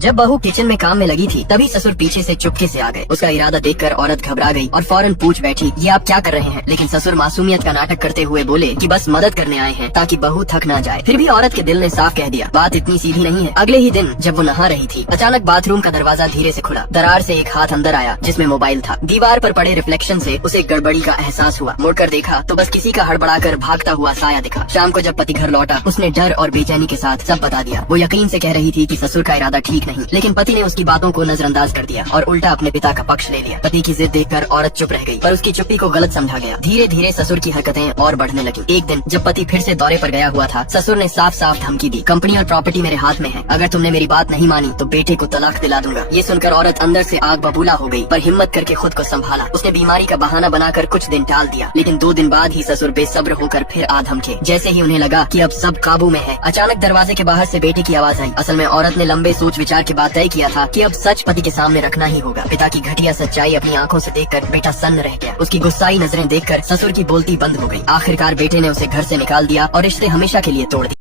जब बहू किचन में काम में लगी थी तभी ससुर पीछे से चुपके से आ गए। उसका इरादा देखकर औरत घबरा गई और फौरन पूछ बैठी, ये आप क्या कर रहे हैं? लेकिन ससुर मासूमियत का नाटक करते हुए बोले कि बस मदद करने आए हैं ताकि बहू थक ना जाए। फिर भी औरत के दिल ने साफ कह दिया, बात इतनी सीधी नहीं है। अगले ही दिन जब वो नहा रही थी अचानक बाथरूम का दरवाजा धीरे से खुला। दरार से एक हाथ अंदर आया जिसमें मोबाइल था। दीवार पर पड़े रिफ्लेक्शन से उसे गड़बड़ी का एहसास हुआ। मुड़कर देखा तो बस किसी का हड़बड़ाकर भागता हुआ साया दिखा। शाम को जब पति घर लौटा उसने डर और बेचैनी के साथ सब बता दिया। वो यकीन से कह रही थी कि ससुर का इरादा ठीक नहीं, लेकिन पति ने उसकी बातों को नजरअंदाज कर दिया और उल्टा अपने पिता का पक्ष ले लिया। पति की जिद देखकर औरत चुप रह गई, पर उसकी चुप्पी को गलत समझा गया। धीरे धीरे ससुर की हरकतें और बढ़ने लगी। एक दिन जब पति फिर से दौरे पर गया हुआ था, ससुर ने साफ साफ धमकी दी, कंपनी और प्रॉपर्टी मेरे हाथ में है, अगर तुमने मेरी बात नहीं मानी तो बेटे को तलाक दिला दूंगा। ये सुनकर औरत अंदर से आग बबूला हो गई, पर हिम्मत करके खुद को संभाला। उसने बीमारी का बहाना बनाकर कुछ दिन टाल दिया, लेकिन 2 दिन बाद ही ससुर बेसब्र होकर फिर आ धमके। जैसे ही उन्हें लगा कि अब सब काबू में है, अचानक दरवाजे के बाहर से बेटे की आवाज आई। असल में औरत ने लंबे सोच विचार के बाद तय किया था कि अब सच पति के सामने रखना ही होगा। पिता की घटिया सच्चाई अपनी आंखों से देखकर बेटा सन्न रह गया। उसकी गुस्साई नजरें देखकर ससुर की बोलती बंद हो गई। आखिरकार बेटे ने उसे घर से निकाल दिया और रिश्ते हमेशा के लिए तोड़ दिए।